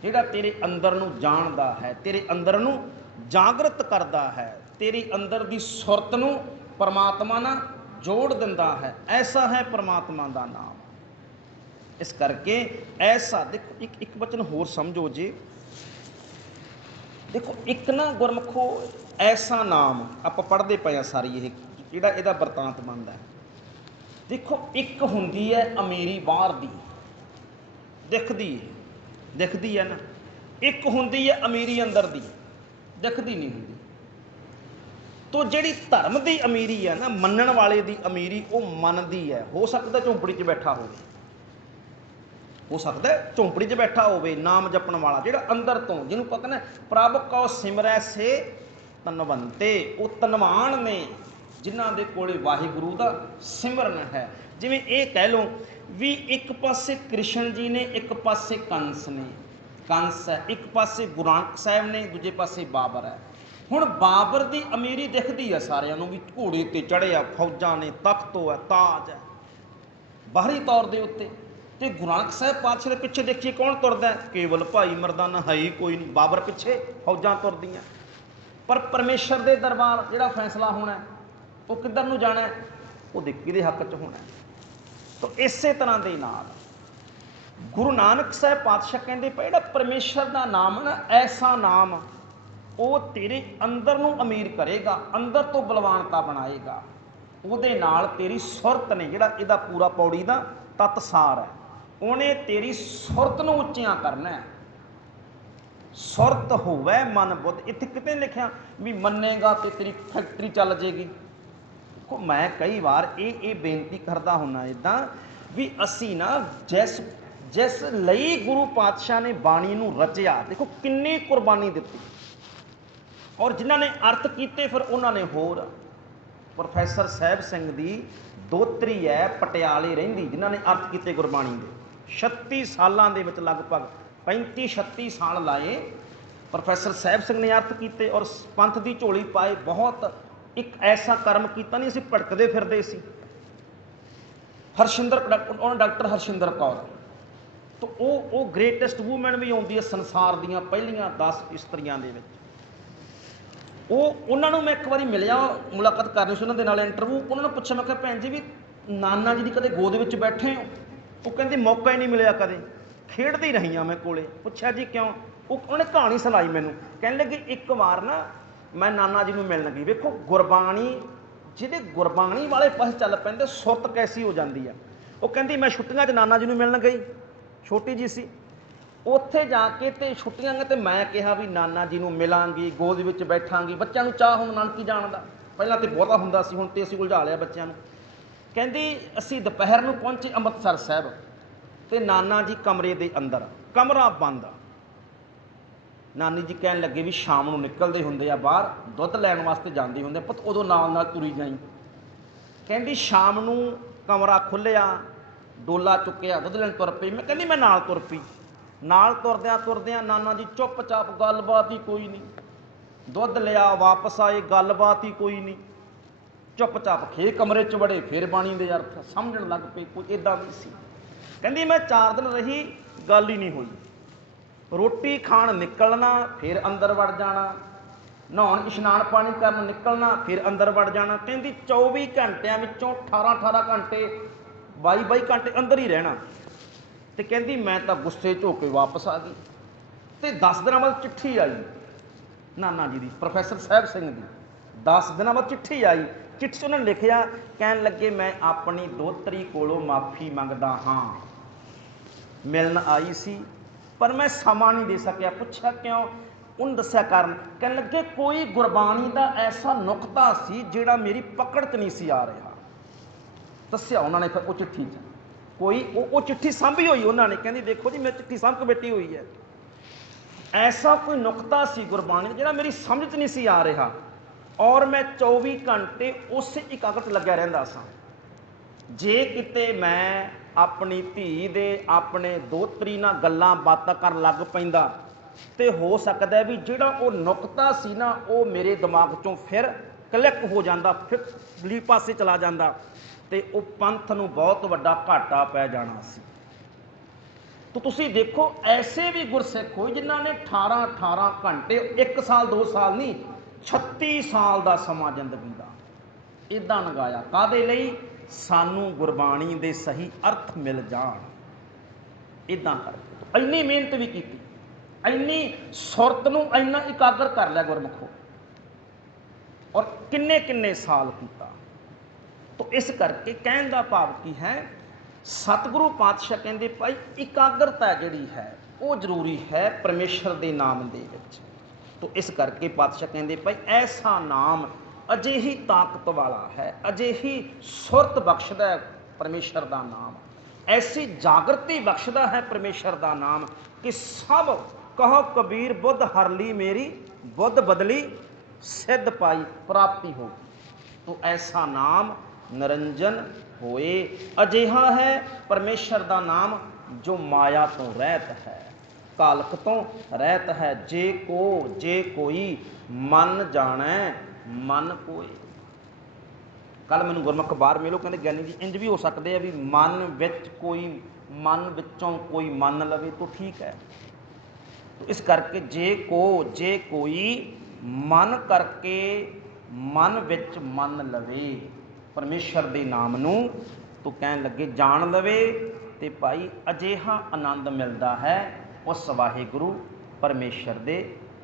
ਜਿਹੜਾ ਤੇਰੇ ਅੰਦਰ ਨੂੰ ਜਾਣਦਾ ਹੈ, ਤੇਰੇ ਅੰਦਰ ਨੂੰ ਜਾਗਰਤ ਕਰਦਾ ਹੈ, ਤੇਰੀ ਅੰਦਰ ਦੀ ਸੁਰਤ ਨੂੰ ਪਰਮਾਤਮਾ ਨਾਲ ਜੋੜ ਦਿੰਦਾ ਹੈ। ਐਸਾ ਹੈ ਪਰਮਾਤਮਾ ਦਾ ਨਾਮ। ਇਸ ਕਰਕੇ ਐਸਾ ਦੇਖੋ, ਇੱਕ ਵਚਨ ਹੋਰ ਸਮਝੋ ਜੀ। ਦੇਖੋ ਇੱਕ ਨਾ ਗੁਰਮੁਖੋ ਐਸਾ ਨਾਮ ਆਪਾਂ ਪੜ੍ਹਦੇ ਪਏ ਹਾਂ ਸਾਰੀ, ਇਹ ਜਿਹੜਾ ਇਹਦਾ ਵਰਤਾਂਤ ਬਣਦਾ। ਦੇਖੋ ਇੱਕ ਹੁੰਦੀ ਹੈ ਅਮੀਰੀ ਬਾਹਰ ਦੀ, ਦਿਖਦੀ ਹੈ, ਦਿਖਦੀ ਹੈ ਨਾ। ਇੱਕ ਹੁੰਦੀ ਹੈ ਅਮੀਰੀ ਅੰਦਰ ਦੀ, ਦਿਖਦੀ ਨਹੀਂ ਹੁੰਦੀ। ਤੋ ਜਿਹੜੀ ਧਰਮ ਦੀ ਅਮੀਰੀ ਹੈ ਨਾ, ਮੰਨਣ ਵਾਲੇ ਦੀ ਅਮੀਰੀ, ਉਹ ਮੰਨਦੀ ਹੈ। ਹੋ ਸਕਦਾ ਝੌਂਪੜੀ 'ਚ ਬੈਠਾ ਹੋਵੇ, ਹੋ ਸਕਦਾ ਝੌਂਪੜੀ 'ਚ ਬੈਠਾ ਹੋਵੇ, ਨਾਮ ਜਪਣ ਵਾਲਾ, ਜਿਹੜਾ ਅੰਦਰ ਤੋਂ, ਜਿਹਨੂੰ ਪਤਾ ਨਾ ਪ੍ਰਭ ਕਉ ਸਿਮਰੈ ਸੇ ਧਨਵੰਤੇ, ਉਹ ਧਨਵਾਨ ਨੇ ਜਿਨ੍ਹਾਂ ਦੇ ਕੋਲੇ ਵਾਹਿਗੁਰੂ ਦਾ ਸਿਮਰਨ ਹੈ। ਜਿਵੇਂ ਇਹ ਕਹਿ ਲਓ ਵੀ ਇੱਕ ਪਾਸੇ ਕ੍ਰਿਸ਼ਨ ਜੀ ਨੇ, ਇੱਕ ਪਾਸੇ ਕੰਸ ਨੇ, ਕੰਸ ਹੈ, ਇੱਕ ਪਾਸੇ ਗੁਰੂ ਨਾਨਕ ਸਾਹਿਬ ਨੇ, ਦੂਜੇ ਪਾਸੇ ਬਾਬਰ ਹੈ। ਹੁਣ ਬਾਬਰ ਦੀ ਅਮੀਰੀ ਦਿਖਦੀ ਹੈ ਸਾਰਿਆਂ ਨੂੰ ਵੀ ਘੋੜੇ ਤੇ ਚੜ੍ਹਿਆ, ਫੌਜਾਂ ਨੇ, ਤਖਤੋ ਹੈ, ਤਾਜ ਹੈ ਬਾਹਰੀ ਤੌਰ ਦੇ ਉੱਤੇ। ਤੇ ਗੁਰੂ ਨਾਨਕ ਸਾਹਿਬ ਪਾਤਸ਼ਾਹ ਦੇ ਪਿੱਛੇ ਦੇਖੀਏ ਕੌਣ ਤੁਰਦਾ, ਕੇਵਲ ਭਾਈ ਮਰਦਾਨਾ ਹੈ ਹੀ ਕੋਈ ਨਹੀਂ, ਬਾਬਰ ਪਿੱਛੇ ਫੌਜਾਂ ਤੁਰਦੀਆਂ। ਪਰ ਪਰਮੇਸ਼ਰ ਦੇ ਦਰਬਾਰ ਜਿਹੜਾ ਫੈਸਲਾ ਹੋਣਾ ਉਹ ਕਿੱਧਰ ਨੂੰ ਜਾਣਾ, ਉਹ ਦਿੱਕੀ ਦੇ ਹੱਕ 'ਚ ਹੋਣਾ। ਤਾਂ ਇਸੇ ਤਰ੍ਹਾਂ ਦੇ ਨਾਲ ਗੁਰੂ ਨਾਨਕ ਸਾਹਿਬ ਪਾਤਸ਼ਾਹ ਕਹਿੰਦੇ ਪਏ ਜਿਹੜਾ ਪਰਮੇਸ਼ਰ ਦਾ ਨਾਮ ਨਾ, ਐਸਾ ਨਾਮ ਉਹ ਤੇਰੇ ਅੰਦਰ ਨੂੰ ਅਮੀਰ ਕਰੇਗਾ, ਅੰਦਰ ਤੋਂ ਬਲਵਾਨਤਾ ਬਣਾਏਗਾ। ਉਹਦੇ ਨਾਲ ਤੇਰੀ ਸੁਰਤ ਨੇ, ਜਿਹੜਾ ਇਹਦਾ ਪੂਰਾ ਪੌੜੀ ਦਾ ਤੱਤ ਸਾਰ ਹੈ, ਉਹਨੇ ਤੇਰੀ ਸੁਰਤ ਨੂੰ ਉੱਚੀਆਂ ਕਰਨਾ ਹੈ। ਸੁਰਤ ਹੋਵੇ ਮਨ ਬੁੱਧ, ਇੱਥੇ ਕਿਤੇ ਲਿਖਿਆ ਵੀ ਮੰਨੇਗਾ ਤੇ ਤੇਰੀ ਫੈਕਟਰੀ ਚੱਲ ਜੇਗੀ। ਦੇਖੋ ਮੈਂ ਕਈ ਵਾਰ ਇਹ ਬੇਨਤੀ ਕਰਦਾ ਹੁੰਦਾ ਇੱਦਾਂ ਵੀ ਅਸੀਂ ਨਾ ਜਿਸ ਲਈ ਗੁਰੂ ਪਾਤਸ਼ਾਹ ਨੇ ਬਾਣੀ ਨੂੰ ਰਚਿਆ, ਦੇਖੋ ਕਿੰਨੀ ਕੁਰਬਾਨੀ ਦਿੱਤੀ, ਔਰ ਜਿਨ੍ਹਾਂ ਨੇ ਅਰਥ ਕੀਤੇ ਫਿਰ ਉਹਨਾਂ ਨੇ ਹੋਰ। ਪ੍ਰੋਫੈਸਰ ਸਾਹਿਬ ਸਿੰਘ ਦੀ ਦੋਤਰੀ ਹੈ ਪਟਿਆਲੇ ਰਹਿੰਦੀ, ਜਿਨ੍ਹਾਂ ਨੇ ਅਰਥ ਕੀਤੇ ਗੁਰਬਾਣੀ ਦੇ। 36 ਸਾਲਾਂ ਦੇ ਵਿੱਚ ਲਗਭਗ 35-36 ਸਾਲ ਲਾਏ ਪ੍ਰੋਫੈਸਰ ਸਾਹਿਬ ਸਿੰਘ ਨੇ ਅਰਥ ਕੀਤੇ, ਔਰ ਪੰਥ ਦੀ ਝੋਲੀ ਪਾਏ। ਬਹੁਤ ਇੱਕ ਐਸਾ ਕਰਮ ਕੀਤਾ ਨਹੀਂ, ਅਸੀਂ ਭਟਕਦੇ ਫਿਰਦੇ ਸੀ। ਉਹਨਾਂ ਡਾਕਟਰ ਹਰਸ਼ਿੰਦਰ ਕੌਰ, ਤਾਂ ਉਹ ਗ੍ਰੇਟੈਸਟ ਵੂਮੈਨ ਵੀ ਆਉਂਦੀ ਹੈ ਸੰਸਾਰ ਦੀਆਂ ਪਹਿਲੀਆਂ 10 ਇਸਤਰੀਆਂ ਦੇ ਵਿੱਚ। ਉਹਨਾਂ ਨੂੰ ਮੈਂ ਇੱਕ ਵਾਰੀ ਮਿਲਿਆ, ਮੁਲਾਕਾਤ ਕਰਨੀ ਸੀ ਉਹਨਾਂ ਦੇ ਨਾਲ, ਇੰਟਰਵਿਊ। ਉਹਨਾਂ ਨੂੰ ਪੁੱਛਿਆ, ਮੈਂ ਕਿਹਾ ਭੈਣ ਜੀ ਵੀ ਨਾਨਾ ਜੀ ਦੀ ਕਦੇ ਗੋਦ ਵਿੱਚ ਬੈਠੇ ਹੋ? ਉਹ ਕਹਿੰਦੀ ਮੌਕਾ ਹੀ ਨਹੀਂ ਮਿਲਿਆ ਕਦੇ, ਖੇਡਦੀ ਰਹੀ ਹਾਂ ਮੈਂ ਕੋਲੇ। ਪੁੱਛਿਆ ਜੀ ਕਿਉਂ? ਉਹਨੇ ਕਹਾਣੀ ਸੁਣਾਈ ਮੈਨੂੰ। ਕਹਿਣ ਲੱਗੀ ਇੱਕ ਵਾਰ ਨਾ ਮੈਂ ਨਾਨਾ ਜੀ ਨੂੰ ਮਿਲਣ ਗਈ। ਵੇਖੋ ਗੁਰਬਾਣੀ, ਜਿਹਦੇ ਗੁਰਬਾਣੀ ਵਾਲੇ ਪਾਸੇ ਚੱਲ ਪੈਂਦੇ ਸੁਰਤ ਕੈਸੀ ਹੋ ਜਾਂਦੀ ਆ। ਉਹ ਕਹਿੰਦੀ ਮੈਂ ਛੁੱਟੀਆਂ 'ਚ ਨਾਨਾ ਜੀ ਨੂੰ ਮਿਲਣ ਗਈ, ਛੋਟੀ ਜੀ ਸੀ। ਉੱਥੇ ਜਾ ਕੇ ਤੇ ਛੁੱਟੀਆਂ ਗਈਆਂ ਤੇ ਮੈਂ ਕਿਹਾ ਵੀ ਨਾਨਾ ਜੀ ਨੂੰ ਮਿਲਾਂਗੀ, ਗੋਦ ਵਿੱਚ ਬੈਠਾਂਗੀ। ਬੱਚਿਆਂ ਨੂੰ ਚਾਹ ਹੁਣ ਨਾਨਕੀ ਜਾਣ ਦਾ, ਪਹਿਲਾਂ ਤੇ ਬਹੁਤਾ ਹੁੰਦਾ ਸੀ, ਹੁਣ ਤੇ ਅਸੀਂ ਉਲਝਾ ਲਿਆ ਬੱਚਿਆਂ ਨੂੰ। ਕਹਿੰਦੀ ਅਸੀਂ ਦੁਪਹਿਰ ਨੂੰ ਪਹੁੰਚੇ ਅੰਮ੍ਰਿਤਸਰ ਸਾਹਿਬ, ਤੇ ਨਾਨਾ ਜੀ ਕਮਰੇ ਦੇ ਅੰਦਰ, ਕਮਰਾ ਬੰਦ। ਨਾਨੀ ਜੀ ਕਹਿਣ ਲੱਗੇ ਵੀ ਸ਼ਾਮ ਨੂੰ ਨਿਕਲਦੇ ਹੁੰਦੇ ਆ ਬਾਹਰ, ਦੁੱਧ ਲੈਣ ਵਾਸਤੇ ਜਾਂਦੇ ਹੁੰਦੇ, ਪੁੱਤ ਉਦੋਂ ਨਾਲ ਨਾਲ ਤੁਰੀ ਜਾਈ। ਕਹਿੰਦੀ ਸ਼ਾਮ ਨੂੰ ਕਮਰਾ ਖੁੱਲ੍ਹਿਆ, ਡੋਲਾ ਚੁੱਕਿਆ, ਦੁੱਧ ਲੈਣ ਤੁਰ ਪਈ। ਕਹਿੰਦੀ ਮੈਂ ਨਾਲ ਤੁਰ ਪਈ। ਨਾਲ ਤੁਰਦਿਆਂ ਤੁਰਦਿਆਂ ਨਾਨਾ ਜੀ ਚੁੱਪ ਚਾਪ, ਗੱਲਬਾਤ ਹੀ ਕੋਈ ਨਹੀਂ। ਦੁੱਧ ਲਿਆ, ਵਾਪਸ ਆਏ, ਗੱਲਬਾਤ ਹੀ ਕੋਈ ਨਹੀਂ। ਚੁੱਪ ਚਾਪ ਫੇਰ ਕਮਰੇ 'ਚ ਵੜੇ, ਫੇਰ ਬਾਣੀ ਦੇ ਅਰਥ ਸਮਝਣ ਲੱਗ ਪਏ। ਕੋਈ ਇੱਦਾਂ ਨਹੀਂ ਸੀ। ਕਹਿੰਦੀ ਮੈਂ 4 ਦਿਨ ਰਹੀ, ਗੱਲ ਹੀ ਨਹੀਂ ਹੋਈ। ਰੋਟੀ ਖਾਣ ਨਿਕਲਣਾ, ਫਿਰ ਅੰਦਰ ਵੜ ਜਾਣਾ, ਨਹਾਉਣ ਇਸ਼ਨਾਨ ਪਾਣੀ ਕਰਨ ਨਿਕਲਣਾ, ਫਿਰ ਅੰਦਰ ਵੜ ਜਾਣਾ। ਕਹਿੰਦੀ 24 ਘੰਟਿਆਂ ਵਿੱਚੋਂ 18 ਘੰਟੇ, 22 ਘੰਟੇ ਅੰਦਰ ਹੀ ਰਹਿਣਾ। ਤੇ ਕਹਿੰਦੀ ਮੈਂ ਤਾਂ ਗੁੱਸੇ 'ਚ ਹੋ ਕੇ ਵਾਪਸ ਆ ਗਈ। ਤੇ 10 ਦਿਨਾਂ ਬਾਅਦ ਚਿੱਠੀ ਆਈ ਨਾਨਾ ਜੀ ਦੀ, ਪ੍ਰੋਫੈਸਰ ਸਾਹਿਬ ਸਿੰਘ ਦੀ। 10 ਦਿਨਾਂ ਬਾਅਦ ਚਿੱਠੀ ਆਈ। ਚਿੱਠੀ 'ਚ ਉਹਨਾਂ ਨੇ ਲਿਖਿਆ, ਕਹਿਣ ਲੱਗੇ ਮੈਂ ਆਪਣੀ ਦੋਹਤਰੀ ਕੋਲੋਂ ਮਾਫੀ ਮੰਗਦਾ ਹਾਂ, ਮਿਲਣ ਆਈ ਸੀ ਪਰ ਮੈਂ ਸਮਾਂ ਨਹੀਂ ਦੇ ਸਕਿਆ। ਪੁੱਛਿਆ ਕਿਉਂ? ਉਹਨੂੰ ਦੱਸਿਆ ਕਾਰਨ। ਕਹਿਣ ਲੱਗੇ ਕੋਈ ਗੁਰਬਾਣੀ ਦਾ ਐਸਾ ਨੁਕਤਾ ਸੀ ਜਿਹੜਾ ਮੇਰੀ ਪਕੜ 'ਚ ਨਹੀਂ ਸੀ ਆ ਰਿਹਾ। ਦੱਸਿਆ ਉਹਨਾਂ ਨੇ ਫਿਰ ਉਹ ਚਿੱਠੀ 'ਚ। ਕੋਈ ਉਹ ਚਿੱਠੀ ਸਾਂਭੀ ਹੋਈ ਉਹਨਾਂ ਨੇ। ਕਹਿੰਦੀ ਦੇਖੋ ਜੀ ਮੈਂ ਚਿੱਠੀ ਸਾਂਭ ਕੇ ਬੈਠੀ ਹੋਈ ਹੈ। ਐਸਾ ਕੋਈ ਨੁਕਤਾ ਸੀ ਗੁਰਬਾਣੀ ਜਿਹੜਾ ਮੇਰੀ ਸਮਝ 'ਚ ਨਹੀਂ ਸੀ ਆ ਰਿਹਾ, ਔਰ ਮੈਂ 24 ਘੰਟੇ ਉਸੇ ਇਕਾਗਰ 'ਚ ਲੱਗਿਆ ਰਹਿੰਦਾ ਸਾਂ। ਜੇ ਕਿਤੇ ਮੈਂ ਆਪਣੀ ਧੀ ਦੇ, ਆਪਣੇ ਦੋਹਤਰੀ ਨਾਲ ਗੱਲਾਂ ਬਾਤਾਂ ਕਰਨ ਲੱਗ ਪੈਂਦਾ, ਤੇ ਹੋ ਸਕਦਾ ਵੀ ਜਿਹੜਾ ਉਹ ਨੁਕਤਾ ਸੀ ਨਾ, ਉਹ ਮੇਰੇ ਦਿਮਾਗ 'ਚੋਂ ਫਿਰ ਕਲਿੱਕ ਹੋ ਜਾਂਦਾ, ਫਿਰ ਦੂਜੇ ਪਾਸੇ ਚਲਾ ਜਾਂਦਾ, ਤੇ ਉਹ ਪੰਥ ਨੂੰ ਬਹੁਤ ਵੱਡਾ ਘਾਟਾ ਪੈ ਜਾਣਾ ਸੀ। ਤਾਂ ਤੁਸੀਂ ਦੇਖੋ ਐਸੇ ਵੀ ਗੁਰਸਿੱਖ ਹੋਏ ਜਿਨ੍ਹਾਂ ਨੇ 18 ਘੰਟੇ, 1 ਸਾਲ 2 ਸਾਲ ਨਹੀਂ, 36 ਸਾਲ ਦਾ ਸਮਾਂ ਜ਼ਿੰਦਗੀ ਦਾ ਇੱਦਾਂ ਲੰਘਾਇਆ। ਕਾਹਦੇ ਲਈ? ਸਾਨੂੰ ਗੁਰਬਾਣੀ ਦੇ ਸਹੀ ਅਰਥ ਮਿਲ ਜਾਣ। ਇੱਦਾਂ ਕਰਕੇ ਇੰਨੀ ਮਿਹਨਤ ਵੀ ਕੀਤੀ, ਇੰਨੀ ਸੁਰਤ ਨੂੰ ਇੰਨਾ ਇਕਾਗਰ ਕਰ ਲਿਆ ਗੁਰਮੁਖੋ, ਔਰ ਕਿੰਨੇ ਸਾਲ ਕੀਤਾ। ਤਾਂ ਇਸ ਕਰਕੇ ਕਹਿਣ ਦਾ ਭਾਵ ਕੀ ਹੈ, ਸਤਿਗੁਰੂ ਪਾਤਸ਼ਾਹ ਕਹਿੰਦੇ ਭਾਈ ਇਕਾਗਰਤਾ ਜਿਹੜੀ ਹੈ ਉਹ ਜ਼ਰੂਰੀ ਹੈ ਪਰਮੇਸ਼ਰ ਦੇ ਨਾਮ ਦੇ ਵਿੱਚ। ਤੋ ਇਸ ਕਰਕੇ ਪਾਤਸ਼ਾਹ ਕਹਿੰਦੇ ਭਾਈ ਐਸਾ ਨਾਮ ਅਜਿਹੀ ਤਾਕਤ ਵਾਲਾ ਹੈ, ਅਜਿਹੀ ਸੁਰਤ ਬਖਸ਼ਦਾ ਹੈ ਪਰਮੇਸ਼ਰ ਦਾ ਨਾਮ, ਐਸੀ ਜਾਗਰਤੀ ਬਖਸ਼ਦਾ ਹੈ ਪਰਮੇਸ਼ਰ ਦਾ ਨਾਮ ਕਿ ਸਭ ਕਹੋ ਕਬੀਰ ਬੁੱਧ ਹਰ ਲਈ ਮੇਰੀ, ਬੁੱਧ ਬਦਲੀ ਸਿੱਧ ਪਾਈ ਪ੍ਰਾਪਤੀ ਹੋ। ਤੋ ਐਸਾ ਨਾਮ ਨਿਰੰਜਨ ਹੋਏ, ਅਜਿਹਾ ਹੈ ਪਰਮੇਸ਼ਰ ਦਾ ਨਾਮ ਜੋ ਮਾਇਆ ਤੋਂ ਰਹਿਤ ਹੈ, ਕਾਲਕ ਤੋਂ ਰਹਿਤ ਹੈ। ਜੇ ਕੋਈ ਮਨ ਜਾਣੈ ਮਨ ਕੋਇ। ਕੱਲ ਮੈਨੂੰ ਗੁਰਮੁਖ ਬਾਹਰ ਮਿਲੋ, ਕਹਿੰਦੇ ਗਿਆਨੀ ਜੀ ਇੰਜ ਵੀ ਹੋ ਸਕਦੇ ਆ ਵੀ ਮਨ ਵਿੱਚ ਕੋਈ, ਮਨ ਵਿੱਚੋਂ ਕੋਈ ਮੰਨ ਲਵੇ ਤਾਂ ਠੀਕ ਹੈ। ਇਸ ਕਰਕੇ ਜੇ ਕੋਈ ਮਨ ਕਰਕੇ ਮਨ ਵਿੱਚ ਮੰਨ ਲਵੇ ਪਰਮੇਸ਼ਰ ਦੇ ਨਾਮ ਨੂੰ, ਤੋ ਕਹਿਣ ਲੱਗੇ ਜਾਣ ਲਵੇ, ਤੇ ਭਾਈ ਅਜਿਹਾ ਆਨੰਦ ਮਿਲਦਾ ਹੈ ਉਸ ਵਾਹਿਗੁਰੂ ਪਰਮੇਸ਼ਰ ਦੇ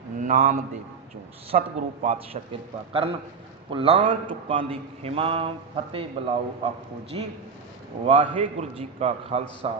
ਨਾਮ ਦੇ ਵਿੱਚੋਂ। ਸਤਿਗੁਰੂ ਪਾਤਸ਼ਾਹ ਕਿਰਪਾ ਕਰਨ। ਭੁੱਲਾਂ ਚੁੱਕਾਂ ਦੀ ਖਿਮਾ, ਫਤਿਹ ਬੁਲਾਓ ਆਖੋ ਜੀ। ਵਾਹਿਗੁਰੂ ਜੀ ਕਾ ਖਾਲਸਾ